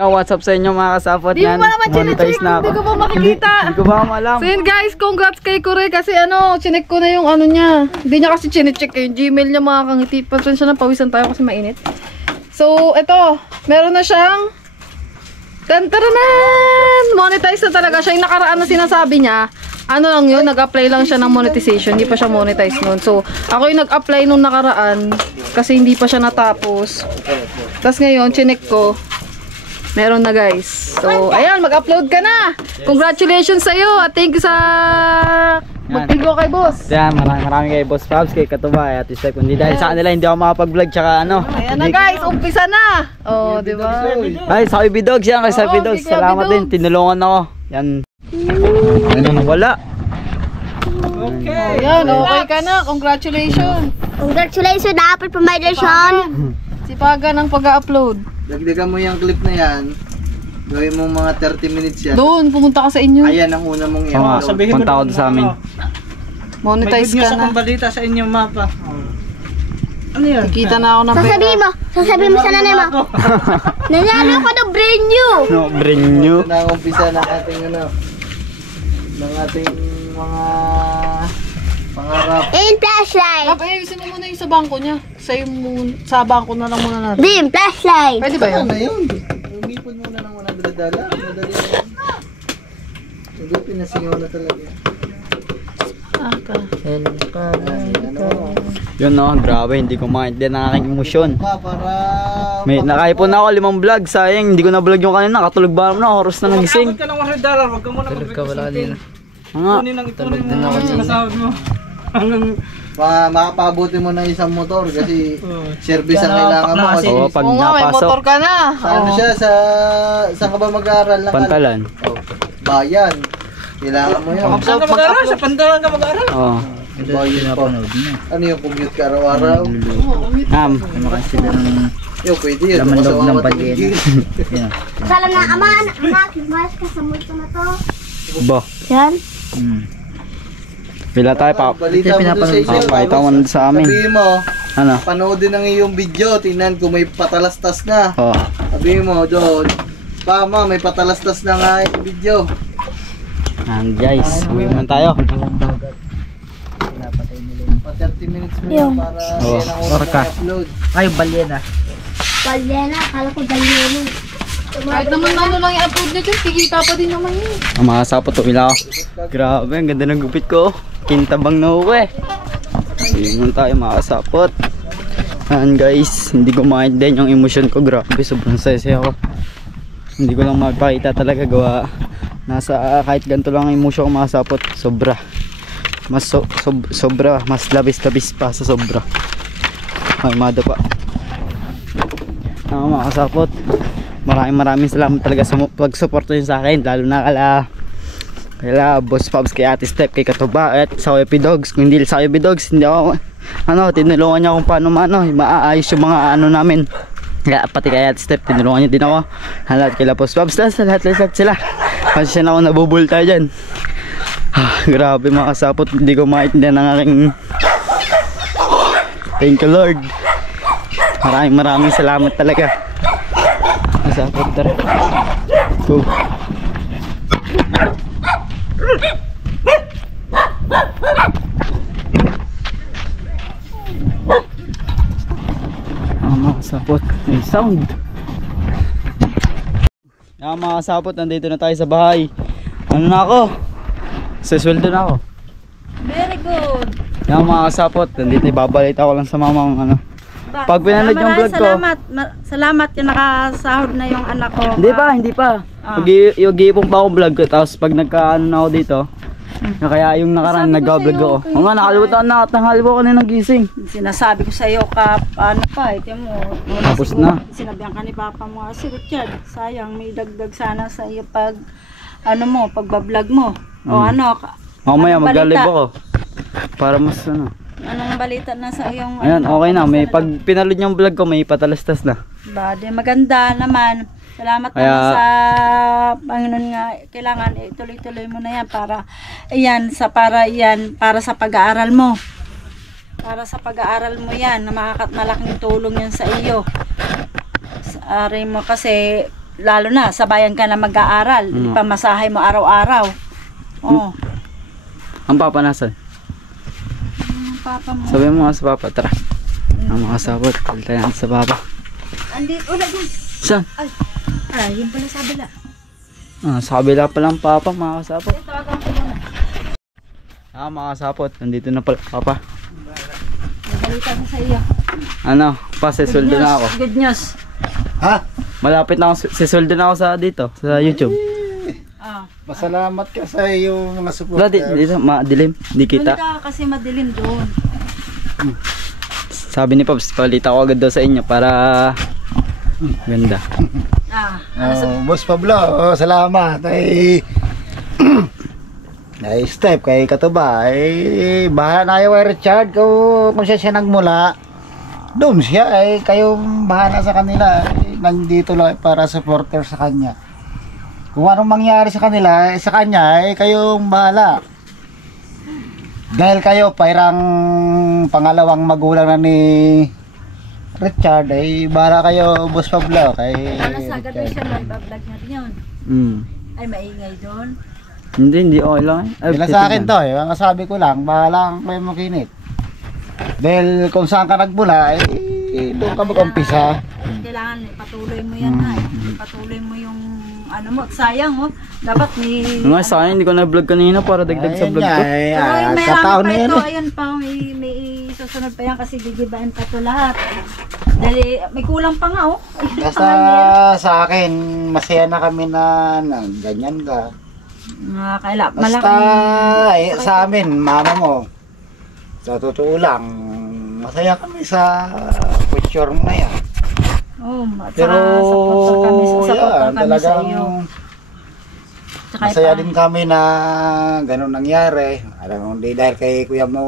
What's up sa inyo mga kasapot? Di mo naman chinecheck, hindi ko pa makikita. Hindi ko ba alam. So yun guys, congrats kay Kure kasi chinek ko na yung niya. Hindi niya kasi chinecheck yung Gmail niya mga kangiti. Pasensya na, pawisan tayo kasi mainit. So ito, meron na siyang tantaranan! Monetize na talaga siya. Yung nakaraan na sinasabi niya, lang yun, nag-apply lang siya ng monetization. Hindi pa siya monetize nun. So ako yung nag-apply nung nakaraan kasi hindi pa siya natapos. Tapos ngayon, chinek ko. Meron na guys. So, ayan, mag-upload ka na. Congratulations sa'yo at thank you sa magtigo kay boss. Yan, maraming kay Boss Fabs, kay Katubay at Step. Kundi dahil sa kanila hindi ako makapag-vlog tsaka Ayan na guys, umpisa na. Oh, di ba? Ay, sa Ibidogs yan, kay sa Ibidogs. Salamat din, tinulungan ako. Yan. Ano, wala. Okay. Ayan, okay ka na. Congratulations. Congratulations, dapat pamedation. Sipagan ng pag-upload. Dagdagan mo yung clip na yan. Gawin mo mga 30 minutes yan. Doon, pumunta ka sa inyo. Ayan ang una mong Oo, i-upload. punta ako sa amin. Monetize ka na. May balita sa inyong mapa. Ano yan? Kikita na ako ng pera. Sasabihin mo sa nanay mo. Nanalo ko ng brand new. No, brand new. Ito na ang umpisa ng ating ng ating mga pangarap. And flashlight. Ayusin mo muna yung sa bangko niya. Sa bangko na lang muna natin. Dim, flashlight. Pwede ba yun? Ano yun? Umipon muna ng 100 dala. Madali na yun. Sugupin na singaw na talaga. Yun no, grabe, hindi ko maintindihan ang aking emosyon. Para Nakaipon na ako 5 vlog, sayang, hindi ko na vlog yung kanina, katulog ba na, oras na nagising. Abot ka ng $100, wag ka muna mag-request. Kunin lang ito rin mo sinasabi mo. makapabuti mo ng isang motor kasi service ang kailangan mo kasi Oo, pag Oo nga, may napasok, motor ka na. sa ano siya saan ka ba mag-aaral ng pantalan. bayan, kailangan mo yun. Saan ka mag-aaral? Sa Pantalan ka mag-aaral? Oo. Bayan pa. Ano yung commute ka araw-araw? Yo, pwede yun. Laman-loob ng pag-iin. Salam na ama, anak, mas ka sa multo na to. Ba, Yan. pila tayo pa. Balita mo doon sa inyo. Pakita mo na sa amin. Sabihin mo, Ano? panoodin ang iyong video. Tingnan kung may patalastas na. Oo. Sabihin mo doon, Pama, may patalastas na nga yung video. And guys, uwi muna tayo. Pa 30 minutes mo yan para Oo, yan ang unang orka. upload. Ay, balyena. Balyena, akala ko balyena. Kahit naman lang i-upload niya dyan, kikita pa din naman yun. Ang mga sapot, umila ako. Grabe, ang ganda ng gupit ko. Kintabang na uwi. Uwi muna tayo mga kasapot. And guys, hindi ko maintindihan yung emosyon ko. Grabe, sobrang saya ako. Hindi ko lang magpakita talaga gawa. Nasa kahit ganito lang ang emosyon ko mga sapot. Sobra. Mas sobra, mas labis-labis pa sa sobra. Ay, mada pa. Mga kasapot, maraming salamat talaga sa pag-support nyo sa akin, lalo na kala Boss Fabs, kay Ate Step, kay Katuba at sa Epidogs. Kung hindi sa Epidogs, hindi ako tinulungan niya kung paano maaayos yung mga namin. Kaya pati kay Ate Step, tinulungan niya din ako. Lahat kay Boss Fabs, lahat sila. Kasi siya na ako nabubulta dyan. Grabe mga kasapot, hindi ko maintindihan ang aking thank you Lord. Maraming salamat talaga. Kasapot, tara. Go. Mga kasapot, may sound. Mga kasapot, nandito na tayo sa bahay. Ano na ako? Sa sweldo na ako. Very good. Yan mga kasapot, nandito ibabalita ko lang sa mamang pag pinanood yung vlog ko. Salamat yung nakasahod na yung anak ko. Hindi pa. Mag-iipong pa akong vlog ko, tapos pag nagkaano na ako dito, kaya yung nakaraan nag-vlog ako. Oo nga, nakalimutan na, tanghali ko kanina nagising. Sinasabi ko sa iyo ano pa, ito mo. Tapos na. Sinabihan ka ni Papa mo, si Richard, sayang may dagdag sana sa iyo pag pagbablog mo. O Mamaya mag-live ako. Para mas anong balita na sa iyong Ayan, okay na. May pag pinaload yung vlog ko, may patalastas na. maganda naman. Salamat naman sa Panginoon nga. Kailangan ituloy-tuloy mo na yan para sa pag-aaral mo. Para sa pag-aaral mo yan, na malaking tulong yan sa iyo. Sa aray mo kasi lalo na, sabayan ka na mag-aaral. Pamasahe mo araw-araw. Oh. Ang papa nasan? Papa mo. Sabi mo nga sa papa, tara. Ang mga sabot, kalita natin sa papa. Andito, wala din. Saan? Yun pala sa kabila. Sa kabila pa lang papa, mga kasapot. Tawagan ko muna. Mga kasapot, nandito na pala papa. Balita ko sa iyo. Ano, pa, sisuldo na ako. Good news. Ha? Malapit na ako, sisuldo na ako sa dito, sa YouTube. Masalamat ka sa iyong mga Wala, supporters. dito, madilim, di Doon kita. ka kasi madilim doon. Sabi ni Pops, palita ko agad daw sa inyo para ganda. Boss Pablo, salamat. Ay step kay Katuba. Bahala na kayo kay Richard kung siya nagmula. Doon siya kayong bahala sa kanila. Nandito lang para supporter sa kanya. Kung anong mangyari sa kanila, sa kanya, kayong bahala. Dahil kayo parang pangalawang magulang na ni Richard, bahala kayo, Boss Pablo. Ano sa gabi siya, may bablog na rin yun. Ay, maingay doon. Hindi okay lang. Bila sa akin to, ang sabi ko lang, bahala kayo makinit. Dahil kung saan ka nagmula, doon ka mag-umpisa. Kailangan patuloy mo yan ha. Patuloy mo yung ano mo, sayang oh. Dapat may Nga sa akin, hindi ko na-vlog kanina para dagdag sa vlog ko. may sa taon na yan. Ayun pa, may susunod pa yan kasi gigibain pa to lahat. Dahil may kulang pa nga oh. Basta sa akin, masaya na kami na ganyan ka. Basta sa amin, mama mo, sa totoo lang, masaya kami sa picture mo na yan. Oh, Pero supporter kami sa iyo. Masaya din kami na ganun nangyari. Alam mo, hindi dahil kay kuya mo,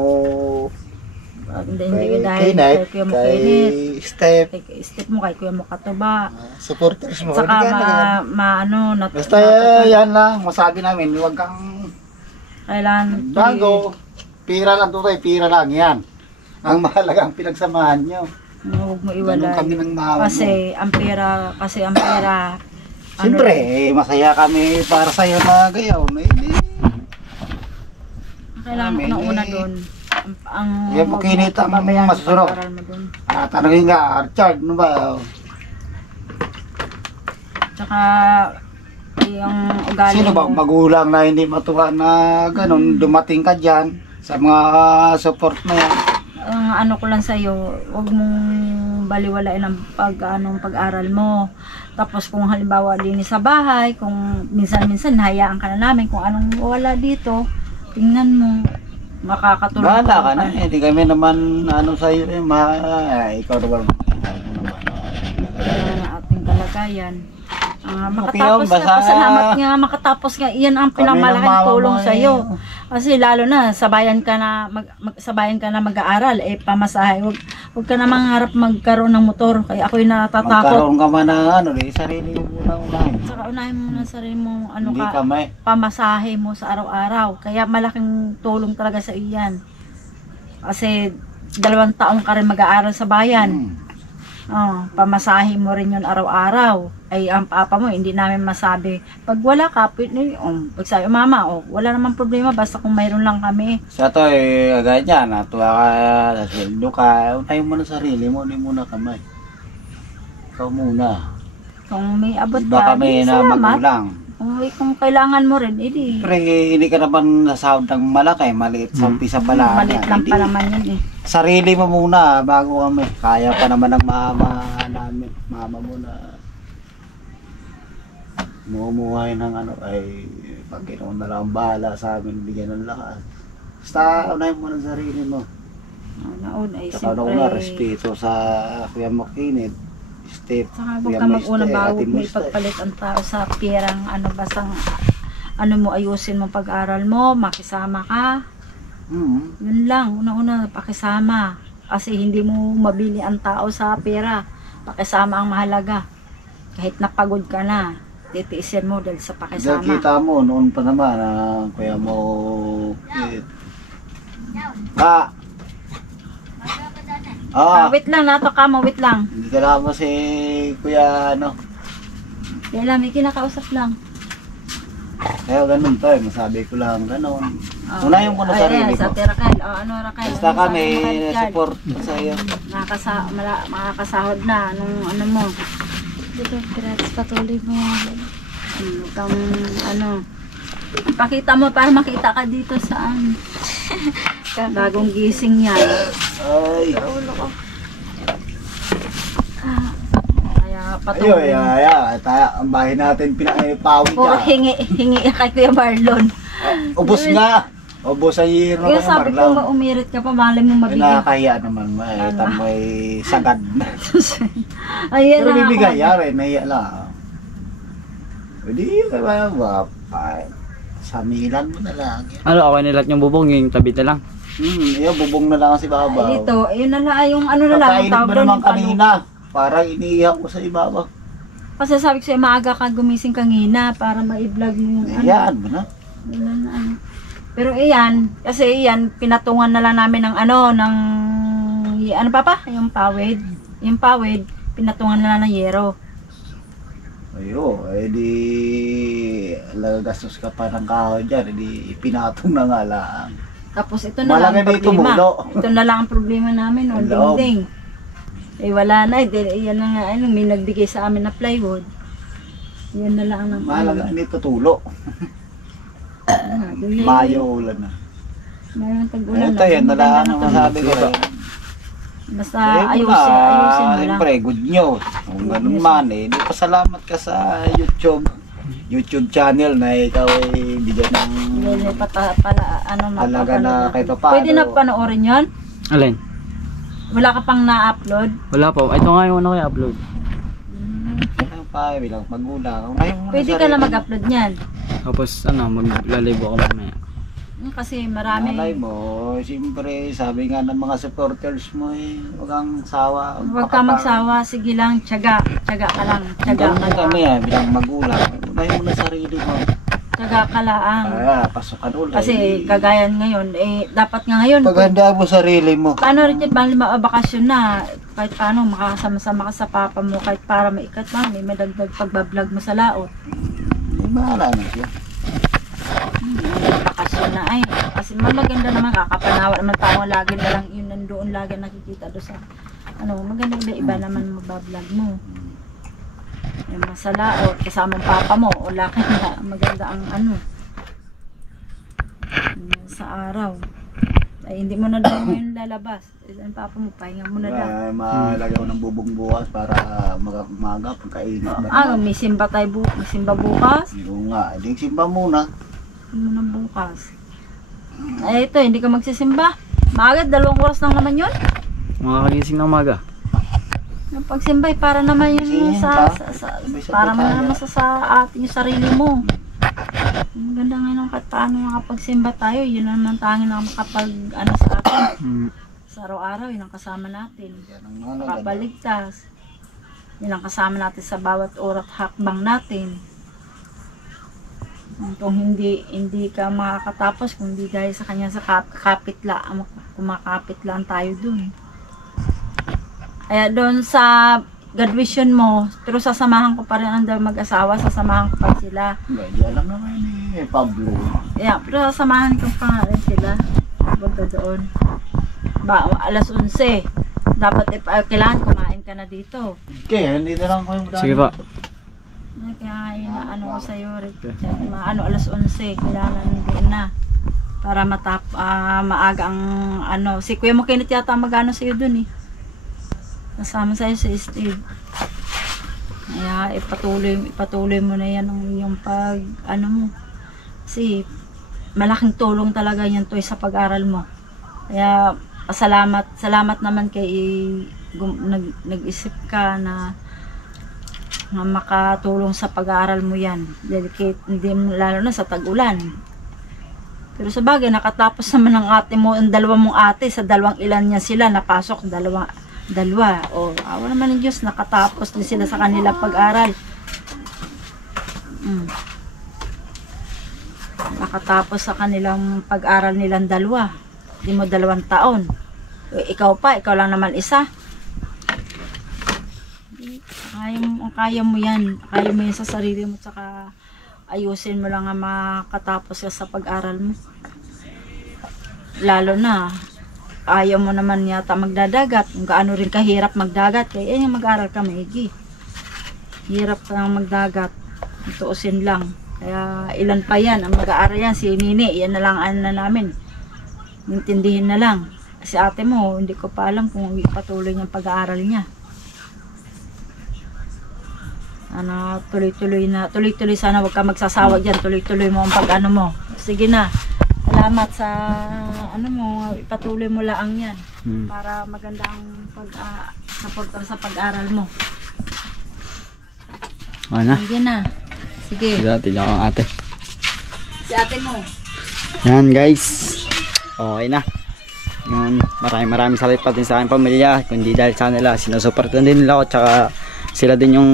hindi dahil kay kuya mo kay Kinit, Step, kay Step mo, kay kuya mo Katuba. supporters mo. Saka Basta yan lang, masabi namin, huwag kang kailangan bago. Pira lang tutoy, pira lang yan. Ang mahalagang pinagsamahan nyo. huwag mo Ganun iwalay. kami ng mama mo. Kasi ang pera, Siyempre, masaya kami para sa'yo na gayaw. kailangan mo na una doon. Ang Yan po kinita ang pababayaan masusunod. pag-aaral mo doon. Tanongin nga, Richard, ano ba? Tsaka yung ugali Sino ba mo. magulang na hindi matuwa na ganun, dumating ka dyan sa mga support na yan? Ang ano ko lang sa'yo, huwag mong baliwalain ang pag-aral mo. Tapos kung halimbawa din sa bahay, kung minsan-minsan hayaan ka na namin kung anong wala dito, tingnan mo, makakatulong. Bahala ka na, hindi kami naman ano sa'yo ikaw naman. Ang ating kalagayan. Okay, Pasalamat nga makatapos nga, iyan ang pinamalaking tulong sa iyo. Kasi lalo na sabayan ka na sabayan ka na mag-aaral, pamasahe. Huwag ka na mangarap magkaroon ng motor, kaya ako'y natatakot. Magkaroon ka man ng sarili mo muna unahin. Saka unahin mo na sarili mo Hindi kamay. pamasahe mo sa araw-araw. Kaya malaking tulong talaga sa iyan. Kasi 2 taon ka rin mag-aaral sa bayan. Pamasahe mo rin yun araw-araw. Ay ang papa mo hindi namin masabi pag wala ka pag sabi mama wala namang problema basta kung mayroon lang kami. Sa to agad yan, natuwa ka, nasweldo ka, unahin mo na sarili mo, hindi muna kamay. Ikaw muna. Kung may abot Iba pa, kami di na salamat. magulang. Kung kailangan mo rin, edi Pero hindi ka naman nasahod ng malaki, maliit sa umpisa pala. maliit lang pa naman yun Sarili mo muna bago kami. Kaya pa naman ng mama namin, mama mo na mumuhay ng Panginoon na lang ang bahala sa amin, bigyan ng lakas. Basta unahin mo ng sarili mo. Nauna ay Saka siyempre. respeto sa Kuya Makinit, Step, Saka huwag Kuya ka mag-una Mister, bago Ate mo Mister. ipagpalit ang tao sa pirang basang mo ayusin mo pag-aral mo, makisama ka. Yun lang, una-una pakisama. Kasi hindi mo mabili ang tao sa pera. Pakisama ang mahalaga. Kahit napagod ka na, titiisin mo dahil sa pakisama. Kita mo, noon pa naman, Kuya mo, Wait lang, nato ka mo, wait lang. Hindi ka naman si Kuya, Dahil lang, may kinakausap lang. Kaya ganun tayo, masabi ko lang ganun. Unahin mo na sarili Sa mo. Raquel, ano Raquel? Basta kami support sa iyo. Makakasahod na, anong ano mo. Dito, Pirates, patuloy mo. Huwag kang, ano, pakita mo para makita ka dito saan. Bagong gising yan. Ay. Kaya patuloy mo. Tayo, ang bahay natin pinakipawid Puro niya. hingi kay Kuya Marlon. Ubus nga. Ubus ang hihiro Kaya kayo, sabi ko, Marlon. umirit ka pa, malay mo mabigyan. Nakakahiya naman mo eh. Tamoy sagad na. Ayan Pero na ako. bibigay yari, nahiya lang. Pwede ba? Sa Milan mo na lang. Ano, okay nilat yung bubong, yung tabi na lang. Yung bubong na lang si Babaw. Dito, yun na lang, yung ano na lang, Kakainit tawag mo doon, naman yung panu- kanina. Parang iniiyak ko sa ibabaw. Kasi sabi ko sa'yo, maaga ka gumising kanina para ma-vlog mo yung ano. Ayan mo na. Yun na, ano. Pero iyan, kasi iyan, pinatungan na lang namin ng ano, ng, ano pa? Yung pawid. Yung pawid, pinatungan na lang ng yero. Ayo, di lagagastos ka pa ng kahoy dyan, di ipinatong na nga lang. Tapos ito na lang Malaki ang dito problema. mulo. Ito na lang ang problema namin, Ang o loob. dingding. Eh wala na, yan na nga, ano, may nagbigay sa amin na plywood. Yan na lang ang Mahalaga dito tulo. Mayo. Mayo ulan na. Mayroon tag-ulan. Ito yan, nala ang masabi ko rin. Basta ayusin mo lang. Siyempre, good news. Kung ganun man eh, di pa salamat ka sa YouTube channel na ikaw ay bigyan ng Hindi ano, halaga na mapapanood. kahit pa paano. Pwede na panoorin yun? Alin? Wala ka pang na-upload? Wala po. Ito nga yung ano ko i-upload. Ano pa, bilang magulang. Unahin mo na Pwede ka sarili na mo. mag-upload niyan. Tapos ano, maglalive ako mamaya. Kasi marami. Malay mo, siyempre, sabi nga ng mga supporters mo eh, huwag kang sawa. Huwag ka magsawa. Sige lang, tiyaga. Tiyaga ka lang. Tiyaga Ganun ka na kami lang. bilang magulang. Unahin mo na sarili mo. Tiyaga ka lang. Pasukan ulit. Kasi kagayan ngayon, eh, dapat nga ngayon. paghanda mo sarili mo. Paano rin yan, bakasyon na, kahit paano makakasama-sama ka sa papa mo, kahit para maikat man, may madagdag pagbablog mo sa laot. Ay, bahala na siya. Bakasyon na ay, kasi maganda naman, kakapanawa naman tayo, lagi na lang yun, nandoon lagi nakikita doon sa, ano, maganda na iba naman mabablog mo. Yung sa laot, kasama ang papa mo, o laki na, maganda ang ano, sa araw. Ay, hindi mo na daw ngayon lalabas. Ang papa mo, pahinga mo na daw. Malagaw ng bubong bukas para maga pagkainit na. May simba tayo may simba bukas. Yung nga, hindi simba muna. Muna bukas. Ay, ito, hindi ka magsisimba. Maaga, 2 oras lang naman yun. Makakagising ng umaga. Ang pagsimba, para naman yun para naman sa atin yung sarili mo. Maganda ngayon kahit paano makapagsimba tayo. Yun naman tangin na makapag, ano sa atin. Sa araw-araw, yun ang kasama natin. Makapaligtas. Yun ang kasama natin sa bawat oras hakbang natin. Kung hindi ka makakatapos, kung hindi dahil sa kanya sa kapit lang, kumakapit lang tayo dun. Kaya doon sa graduation mo, pero sasamahan ko pa rin ang mag-asawa, sasamahan ko pa sila. Hindi alam naman eh, Pablo. Yeah, pero sasamahan ko pa rin sila. Punta doon. Alas 11. Dapat kailangan kumain ka na dito. Okay, hindi na lang ko yung Sige pa. Kaya ano ko sa'yo, alas 11, kailangan doon na. Para maaga ang ano. Si Kuya mo kinit yata mag-ano sa'yo doon eh. Nasama sa'yo sa Steve. Kaya ipatuloy mo na yan yung pag ano mo. Kasi malaking tulong talaga yan to sa pag-aral mo. Kaya salamat naman kay nag-isip ka na makatulong sa pag-aaral mo yan. Dedicate, hindi lalo na sa tag-ulan. Pero sa bagay, nakatapos naman ang ate mo, ang 2 mong ate, sa 2 ilan niya sila, napasok 2. O, awa naman ng Diyos, nakatapos din sila sa kanila pag-aral. Nakatapos sa kanilang pag-aral nilang 2. Di mo 2 taon. Ikaw lang naman isa. Ay, ang kaya mo yan. Kaya mo yan sa sarili mo, tsaka ayusin mo lang nga makatapos ka sa pag-aral mo. Lalo na, ayaw mo naman yata magdadagat. Kung gaano rin kahirap magdagat, kaya yan mag-aral ka maigi. Hirap ka magdagat. Tuusin lang. Kaya ilan pa yan, ang mag-aaral yan, si Nini, yan na lang ano na namin. Intindihin na lang. Si ate mo, hindi ko pa alam kung ipatuloy niyang pag-aaral niya. Ano, tuloy-tuloy sana, wag ka magsasawa diyan, tuloy-tuloy mo ang pag-ano mo. Sige na. Salamat sa ano mo, ipatuloy mo lang yan para maganda ang supporter sa pag-aral mo. Ano? Sige na. Sige. Sige, ang ate. Si ate mo. Yan guys. Okay na. Yan. Maraming salamat din sa aking pamilya. Kundi dahil sa kanila, sinusuportan din nila ako. Tsaka sila din yung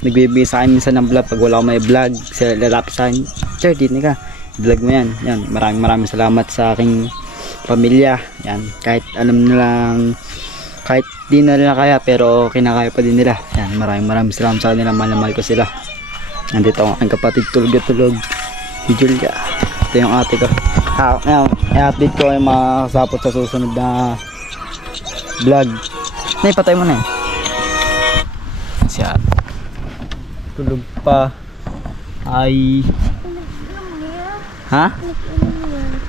nagbibigay sa akin minsan ng vlog. Pag wala akong may vlog, sila lalapit sa akin. Sir, dito ka. Vlog mo yan. Yan. Maraming salamat sa aking pamilya. Yan. Kahit alam nilang, kahit di na nila kaya, pero kinakaya pa din nila. Yan. Maraming salamat sa kanila. Mahal ko sila. Nandito ang aking kapatid, tulog. Si Julia. Ito yung ate ko. I-update ko yung mga kasapot sa susunod na vlog. Nay, patay mo na eh. Si ate. Tulog pa. Ay. Ha?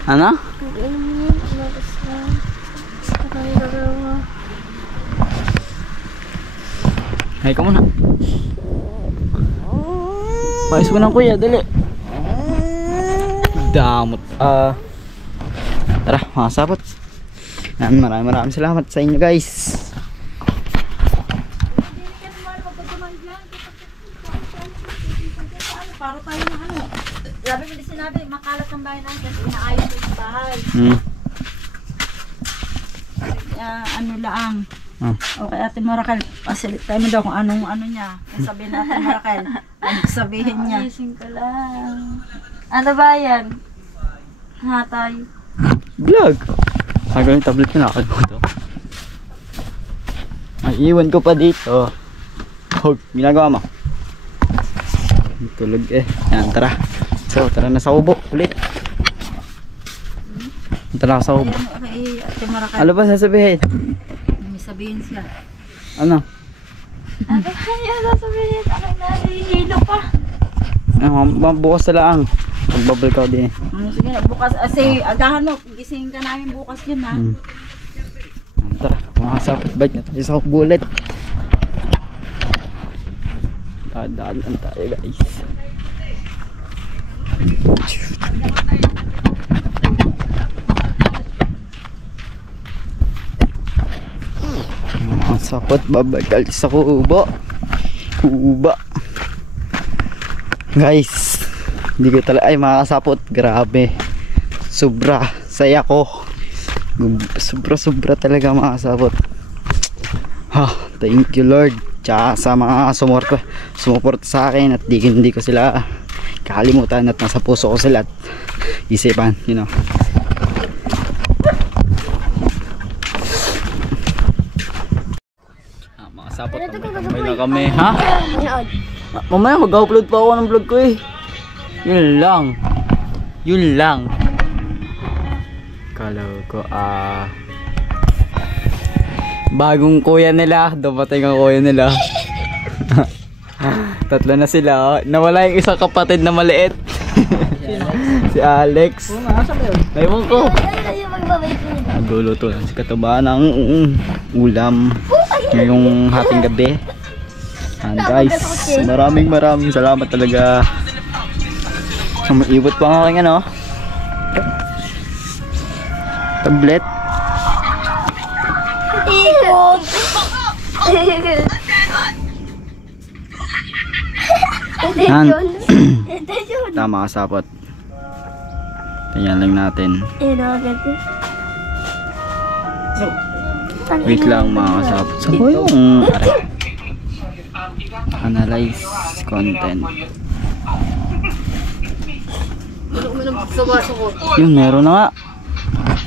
Ano? Ay ka muna. Mais ko ng kuya, dali. Damot. Tara, mga sapot. Yan, maraming salamat sa inyo guys. Para tayo na ano. Grabe mo din sinabi, makalat ang bahay natin kasi inaayos ko yung bahay. Ano lang. Okay, Ate Maracal, pasilitay mo daw kung anong ano niya. Sabihin na Ate Maracal, anong sabihin niya. Ayusin ko lang. Ano ba yan? Hatay. Vlog. Hanggang yung tablet ko nakakalimutan ko. Ay, iwan ko pa dito. Hog, ginagawa mo. Tulog eh. Yan, tara. So, tara na sa ubo ulit. Tara sa ubo. Okay, Ate Maracal, Ano ba sasabihin? may sabihin siya. Ano? Ano ba yan? Sasabihin, aking nahihilo pa. Bukas na lang. Magbabal ka din eh. Sige na, bukas, kasi agahan mo, gisingin ka namin bukas yun ha. Tara, mga sapot bike na tayo sa bullet. Dadaan tayo guys. Mga sapot, babakal sa kubo. Guys, hindi ko talaga, ay mga kasapot, grabe. Sobra, saya ko. Sobra talaga mga kasapot. Thank you Lord. Tsaka sa mga sumuporta sa akin at hindi ko sila kakalimutan at nasa puso ko sila at isipan, you know. Mga kasapot, may na kami, ha? Mamaya mag-upload pa ako ng vlog ko eh. Yun lang. Kala ko bagong kuya nila, dumating ang kuya nila. Tatlo na sila. Nawala yung isang kapatid na maliit. Si Alex. Ewan ko. Nagluluto lang si Katuba ng ulam ngayong hating gabi. And guys, maraming salamat talaga. Maiibot pa ang aking ano tablet. Ikot. Yan. Tama kasapot. Tingnan lang natin. Wait lang mga kasapot. Saan ko yung analyze content? Yung meron na nga.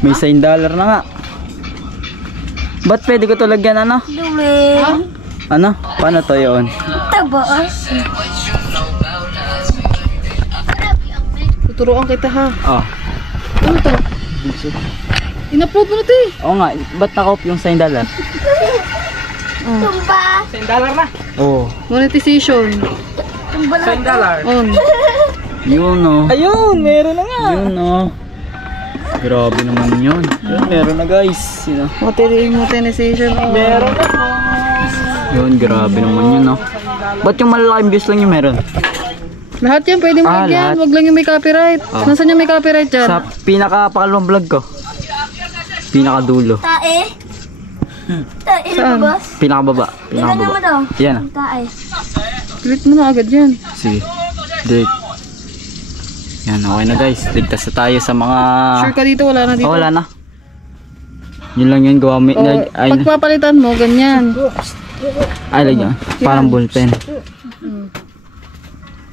May $1 na nga. Ba't pwede ko ito lagyan ano? Dumi. Ano? Paano to yun? Tabaas. Tuturuan kita ha. Oh. Ano to? In-upload mo na to eh. Oo nga, ba't naka-off yung $1? Tumba. Oo. Monetization. On. Yun oh. Ayun, meron na nga. Yun oh. Grabe naman yun. Yun, meron na guys. Yun, oh. Monetization. On. Meron na po. Yun, grabe naman yun oh. Ba't yung malalaking views lang yung meron? Lahat yan, pwede mo Ah, lagyan. lahat. Wag lang yung may copyright. Ah. Nasaan yung may copyright dyan? Sa pinaka-pakalawang vlog ko. Pinaka-dulo. Tae. Tae Saan? na boss. Pinaka-baba. Tingnan mo daw. Yan ah. Tae. Delete mo na agad yan. Sige. Delete. Yan, okay na guys. Ligtas na tayo sa mga... Sure ka dito, wala na dito. Oh, wala na. Yun lang yun. Gawa mo. O, pagpapalitan mo, ganyan. Ay, lagyan. Parang ballpen.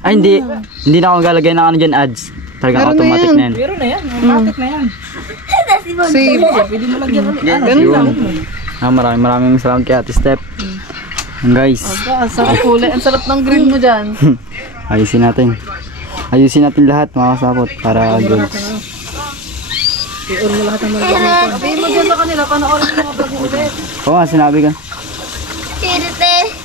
Ay, hindi. Hindi na ako galagay ng ano dyan, ads. Talagang Meron na automatic yan. na yan. Meron na yan. Automatic na yan. Save. Pwede mo lagyan ulit. Ganun lang. Maraming salamat kay Ate Steph. Yan guys. Aba, ang sarap kulay. Ang sarap ng green mo dyan. Ayusin natin. Ayusin natin lahat mga kasapot para good. Sabihin mo dyan sa kanila, panoorin mo mga vlog mo ulit. Oo nga, sinabi ka. Tirite.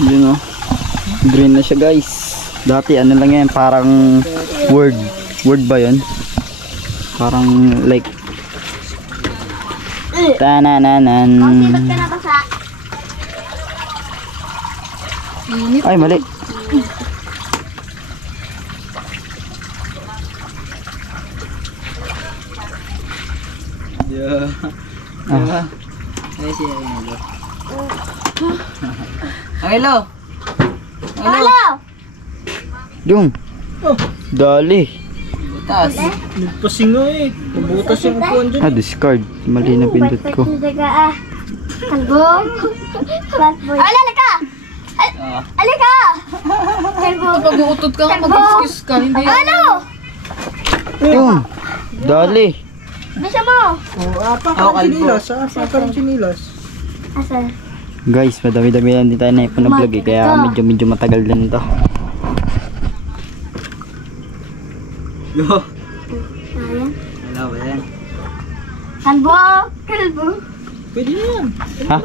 Yun o. Green na siya guys. Dati ano lang yan, parang word. Word ba yun? Parang like tanananan. Ba't ka nabasa? Ay, mali. Ah. Hello. Hello. Yung. Dali. Butas. Nagpasingo eh. Mabutas yung upuan dyan. Ah, discard. Mali na pindot ko. Kalbo. Ay, alika! Alika! Kalbo. Pag-uutot ka, mag-excuse ka. Hindi. Ano? Yung. Dali. Bisa mo. Saka ng chinilas. Asa? Guys, madami-dami lang din tayo na ipan-vlog eh. Kaya medyo matagal din to. Yo. Ayan. Wala ba yan? Kalbo. Kalbo. Pwede na yan. Ha?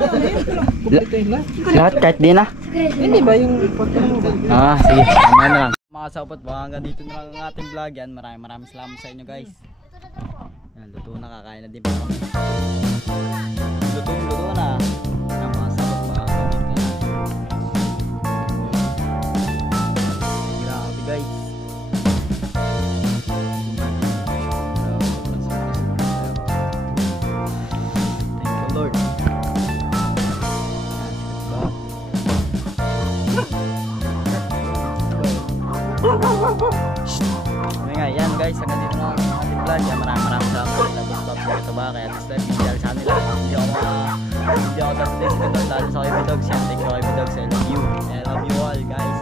Kumplituhin lang. Lahat kahit di na? Hindi ba yung pagkano ba? Ah, sige. Tama na lang. Mga sapot, baka hanggang dito na lang ang ating vlog yan. Maraming salamat sa inyo guys. Yan, luto na, kakain na din pa kami. Luto na. Yan mga sapot, baka hanggang dito na lang. Grabe guys. Thank you Lord. Nga, yan guys, hanggang dito na ang ating vlog. Yan, maraming salamat sa Labos Bob sa ba kaya this time hindi sa kanila. Hindi ako dapat din sa kanila lalo sa kay Dogs. Yan, thank you kay Dogs. I love you all guys.